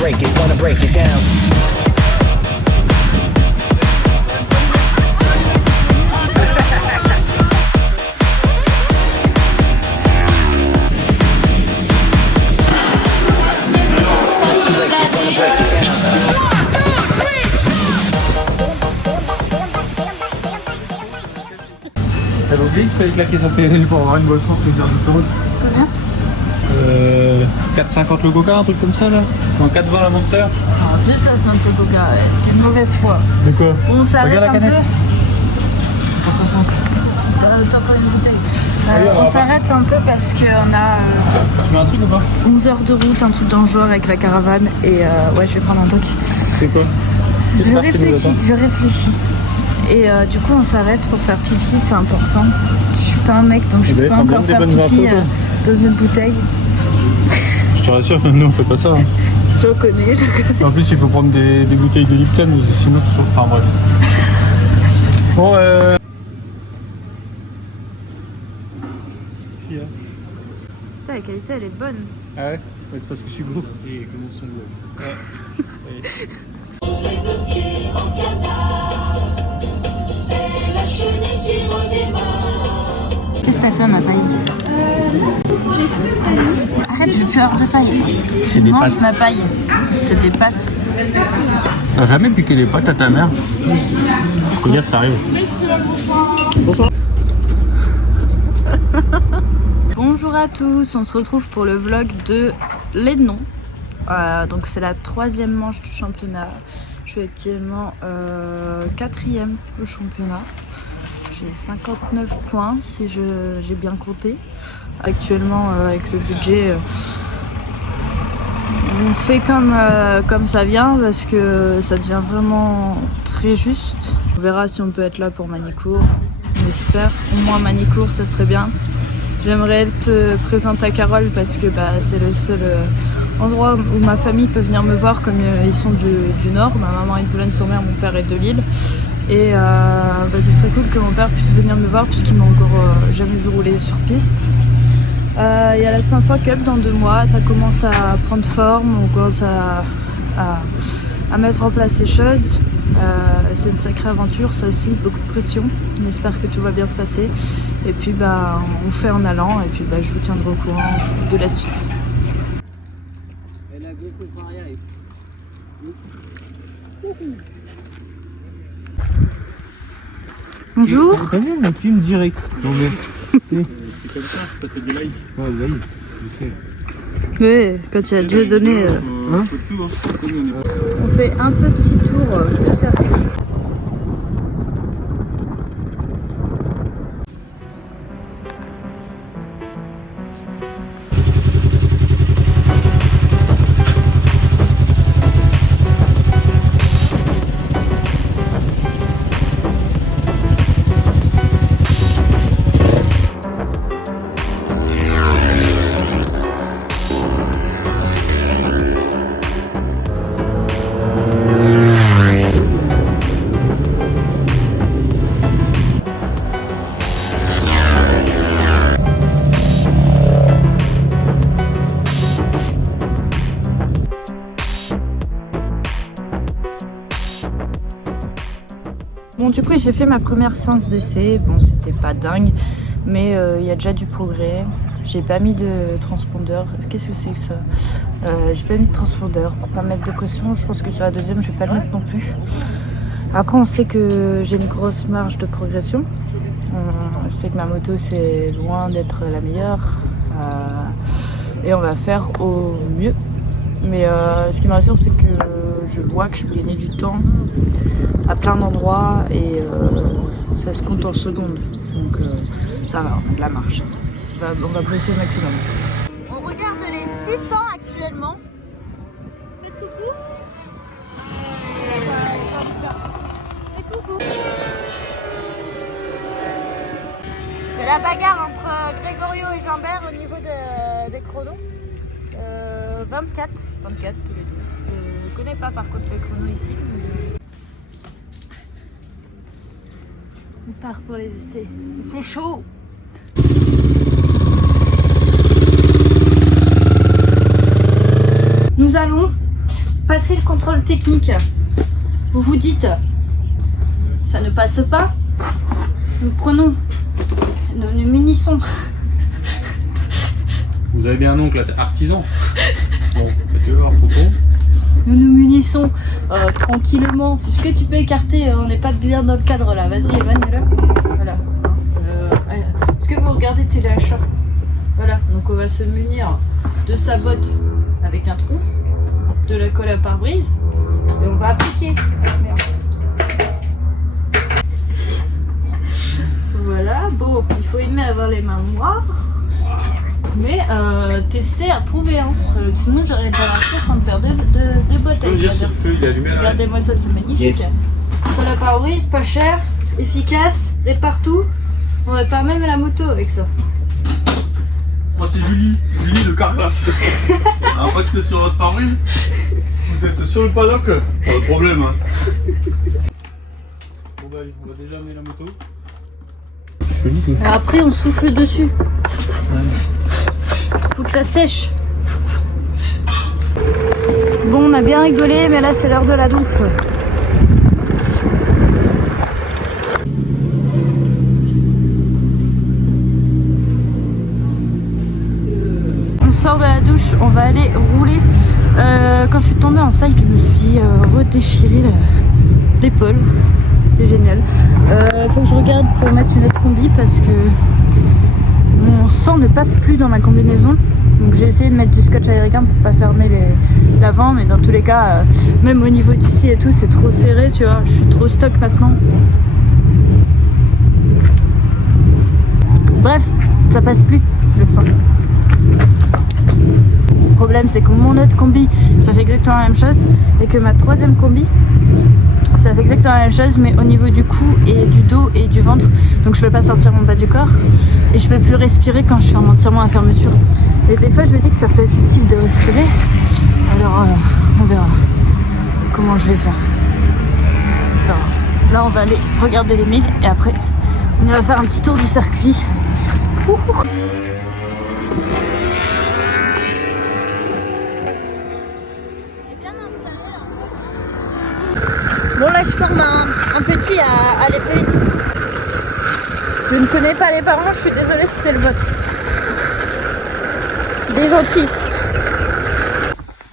gonna break it down. T'avais oublié qu'il fallait claquer son PNL pour avoir une boisson sur une heure d'autoroute. Combien 4,50 le coca, un truc comme ça là. Non, 4,20 la Monster. Alors 2,60 le coca, ouais. T'es de mauvaise foi. De quoi? On s'arrête Regarde la un peu. canette. 160. T'as encore une bouteille. Oui, on On va s'arrête un peu parce qu'on a Tu mets un truc ou pas? 11 heures de route, un truc dans le genre avec la caravane. Et ouais, je vais prendre un truc. C'est quoi? Je réfléchis. Et du coup, on s'arrête pour faire pipi, c'est important. Je suis pas un mec, donc je peux pas encore faire pipi dans une bouteille. Je te rassure, nous on fait pas ça. Hein. Je connais. En plus, il faut prendre des bouteilles de Lipton, sinon c'est trop. Enfin bref. Bon, Putain, la qualité elle est bonne. Ah ouais? C'est parce que je suis gros. C'est comme son gros. Ouais. Qu'est-ce que t'as fait à ma paille? Arrête, j'ai peur de paille. C'est des Mange pâtes. ma paille. C'est des pâtes. T'as jamais piqué les pâtes à ta mère? Faut dire, ça arrive. Bonsoir. Bonjour à tous, on se retrouve pour le vlog de l'Ednon. Donc c'est la 3e manche du championnat. Je suis actuellement 4e au championnat. J'ai 59 points si j'ai bien compté. Actuellement avec le budget, on fait comme ça vient parce que ça devient vraiment très juste. On verra si on peut être là pour Manicourt. On espère. Au moins Manicourt, ça serait bien. J'aimerais te présenter à Carole parce que c'est le seul endroit où ma famille peut venir me voir comme ils sont du Nord. Ma maman est de Boulogne-sur-Mer, mon père est de Lille. Et ce serait cool que mon père puisse venir me voir puisqu'il m'a encore jamais vu rouler sur piste. Il y a la 500 Cup dans 2 mois, ça commence à prendre forme, on commence à mettre en place les choses. C'est une sacrée aventure, ça aussi, beaucoup de pression. On espère que tout va bien se passer. Et puis on fait en allant et puis je vous tiendrai au courant de la suite. Bonjour. T'as vu, on filme direct. Non mais. C'est comme ça fait des likes. Ouais, des likes, je sais. Oui, quand il y a Dieu donné. Hein? On fait un petit tour de circuit. Bon, du coup, j'ai fait ma première séance d'essai. Bon, c'était pas dingue, mais il y a déjà du progrès. J'ai pas mis de transpondeur. Qu'est-ce que c'est que ça? J'ai pas mis de transpondeur pour pas mettre de pression. Je pense que sur la deuxième, je vais pas le mettre non plus. Après, on sait que j'ai une grosse marge de progression. Je sais que ma moto, c'est loin d'être la meilleure. Et on va faire au mieux. Mais ce qui me rassure, c'est que je vois que je peux gagner du temps à plein d'endroits et ça se compte en secondes. Donc ça va, on a de la marche. On va bosser au maximum. On regarde les 600 actuellement. Faites coucou. Faites coucou. C'est la bagarre entre Grégorio et Jean-Bert au niveau des chronos. 24 tous les deux. Je connais pas par contre les chronos ici. On part pour les essais. Il fait chaud. Nous allons passez le contrôle technique. Vous vous dites, ça ne passe pas. Nous prenons, nous nous munissons. Vous avez bien un oncle artisan. Bon, tu veux voir Coco? Nous nous munissons tranquillement. Est-ce que tu peux écarter? On n'est pas bien dans le cadre là. Vas-y, éloigne-le. Voilà. Est-ce que vous regardez téléachat? Voilà. Donc on va se munir de sa botte avec un trou, de la colle à pare-brise, et on va appliquer. Merde. Voilà. Bon, il faut aimer avoir les mains noires. Mais tester, approuver, hein. Sinon j'aurais pas l'air en train de faire de bottes avec la verre. Regardez-moi ça, c'est magnifique. Yes. Sur la pare-brise, pas cher, efficace, et partout. On répare même la moto avec ça. Moi c'est Julie de Carglass. Impact sur votre pare-brise. Vous êtes sur le paddock, pas de problème. Hein. Bon bah on va déjà amener la moto. Après on souffle dessus. Faut que ça sèche. Bon, on a bien rigolé, mais là c'est l'heure de la douche. On sort de la douche, on va aller rouler. Quand je suis tombée en salle, je me suis redéchiré l'épaule. C'est génial. Faut que je regarde pour mettre une autre combi parce que mon sang ne passe plus dans ma combinaison. Donc j'ai essayé de mettre du scotch américain pour pas fermer l'avant, mais dans tous les cas, même au niveau d'ici et tout, c'est trop serré, tu vois. Je suis trop stock maintenant. Bref, ça passe plus le sang. Le problème, c'est que mon autre combi, ça fait exactement la même chose, et que ma troisième combi, ça fait exactement la même chose, mais au niveau du cou et du dos et du ventre. Donc je peux pas sortir mon bas du corps et je peux plus respirer quand je fais entièrement la fermeture. Et des fois je me dis que ça peut être utile de respirer. Alors on verra comment je vais faire. Alors, là on va aller regarder les milles et après on va faire un petit tour du circuit. Ouhou. Bon là je forme un petit à aller plus vite. Je ne connais pas les parents, je suis désolée si c'est le vôtre. Des gentils.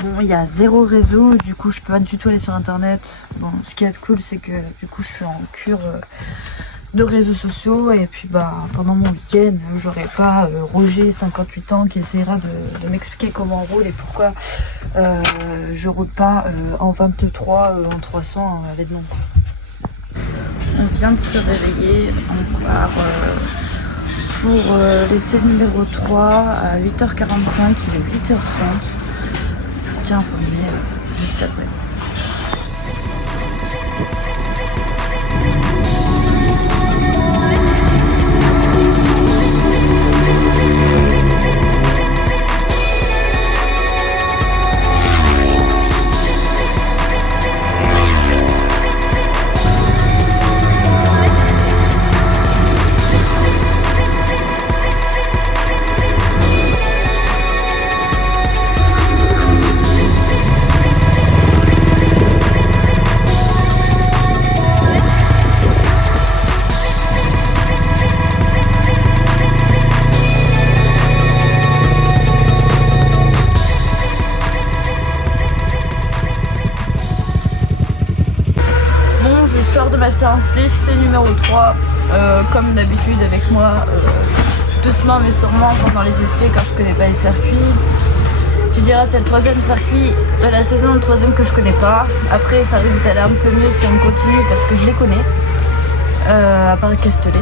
Bon, il y a zéro réseau, du coup je peux pas du tout aller sur internet. Bon, ce qui est cool c'est que du coup je suis en cure de réseaux sociaux et puis bah pendant mon week-end j'aurai pas Roger 58 ans qui essaiera de m'expliquer comment on roule et pourquoi je roule pas en 23 en 300 avec non. On vient de se réveiller, on part pour l'essai numéro 3 à 8h45, il est 8h30. Je vous tiens informé juste après. Ma séance d'essai numéro 3 comme d'habitude avec moi doucement mais sûrement pendant les essais quand je connais pas les circuits. Tu diras c'est le troisième circuit de la saison, le troisième que je connais pas. Après ça risque d'aller un peu mieux si on continue parce que je les connais à part Castellet.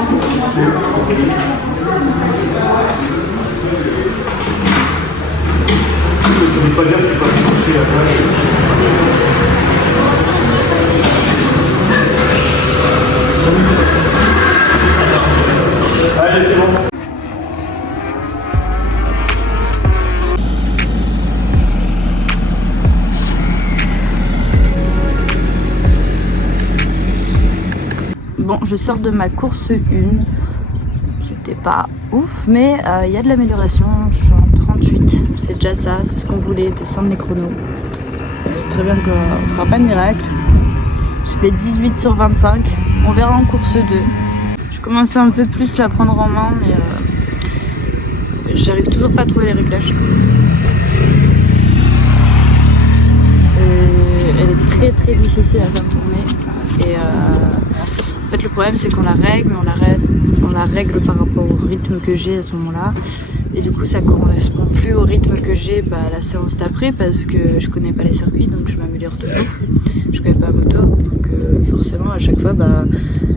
Ça veut pas dire que tu vas toucher la plage. Allez, c'est bon. Bon, je sors de ma course 1. C'était pas ouf, mais il y a de l'amélioration. Je suis en 38. C'est déjà ça, c'est ce qu'on voulait, descendre les chronos. C'est très bien qu'on ne fera pas de miracle. Je fais 18 sur 25. On verra en course 2. Je commençais un peu plus la prendre en main, mais j'arrive toujours pas à trouver les réglages. Elle est très très difficile à faire tourner. Et en fait, le problème c'est qu'on la règle, mais on la règle par rapport au rythme que j'ai à ce moment-là. Et du coup, ça correspond plus au rythme que j'ai la séance d'après parce que je connais pas les circuits, donc je m'améliore toujours. Je connais pas la moto, donc forcément à chaque fois,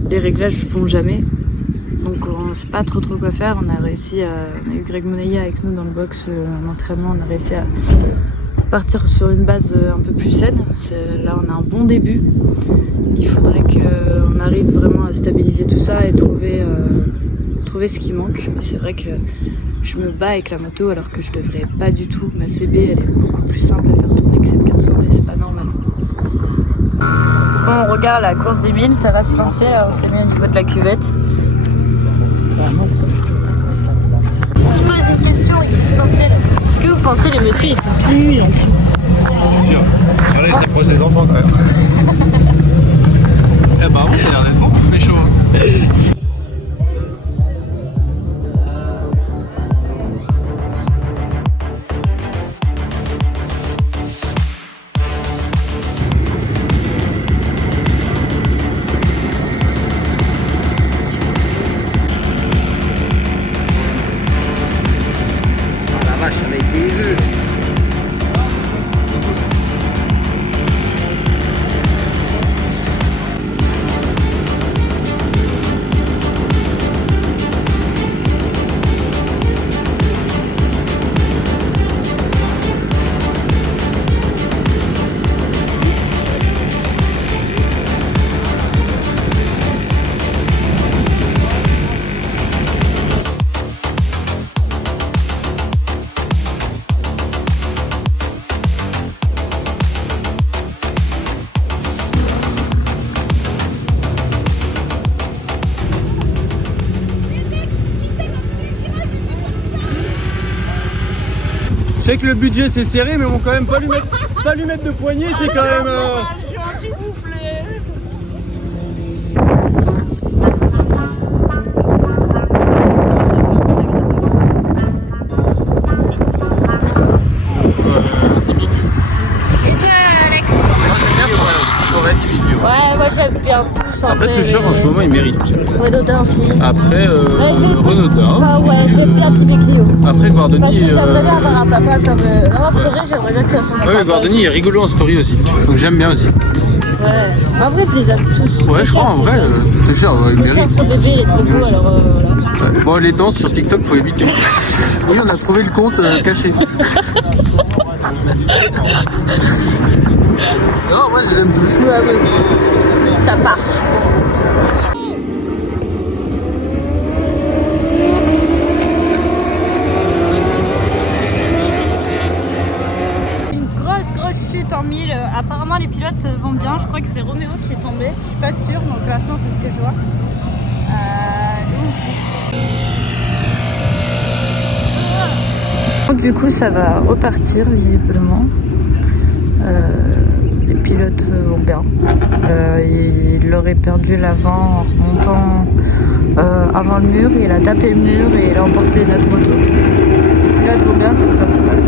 les réglages vont jamais. Donc on sait pas trop quoi faire. On a eu Greg Monaya avec nous dans le box en entraînement. On a réussi à partir sur une base un peu plus saine. Là, on a un bon début. Il faudrait qu'on arrive vraiment à stabiliser tout ça et trouver ce qui manque. C'est vrai que je me bats avec la moto alors que je devrais pas du tout. Ma CB, elle est beaucoup plus simple à faire tourner que cette 400 et c'est pas normal. Bon, on regarde la course des 1000, ça va se lancer. Là, on s'est mis au niveau de la cuvette. On se pose une question existentielle. Est-ce que vous pensez les messieurs ils sont plus nus en cul? Bien sûr. Regardez, ça croise les enfants quand même. Eh bah oui, ça a l'air d'être beaucoup plus chaud. Je sais que le budget c'est serré, mais on va quand même pas lui mettre de poignée, c'est quand même. S'il vous plaît. Et toi, Alex? Moi j'aime bien forêt individuelle. Ouais, moi j'aime bien tous. Après Toucheur en ce moment il mérite. Renaudin aussi. Après Renaudin. Enfin, ouais, j'aime bien Tibet Clio. Après Guardoni. Enfin, si j'aimerais bien avoir un papa comme. Non, Fleury, j'aimerais bien que son papa. Ouais, mais Guardoni est rigolo en story aussi. Donc j'aime bien aussi. Ouais. En vrai, je les aime tous. Ouais, je crois en vrai. Toucheur, il mérite. Son bébé, il est trop beau, alors voilà. Ouais. Bon, les danses sur TikTok, faut éviter. Oui, on a trouvé le compte caché. Non, moi je les aime tous. Ouais, moi aussi. Ça part. Une grosse chute en 1000. Apparemment, les pilotes vont bien. Je crois que c'est Roméo qui est tombé. Je suis pas sûre, mais au classement, c'est ce que je vois. Donc, du coup, ça va repartir visiblement. Les pilotes vont bien. Il aurait perdu l'avant en remontant avant le mur. Il a tapé le mur et il a emporté notre moto. Les pilotes vont bien, c'est le principal.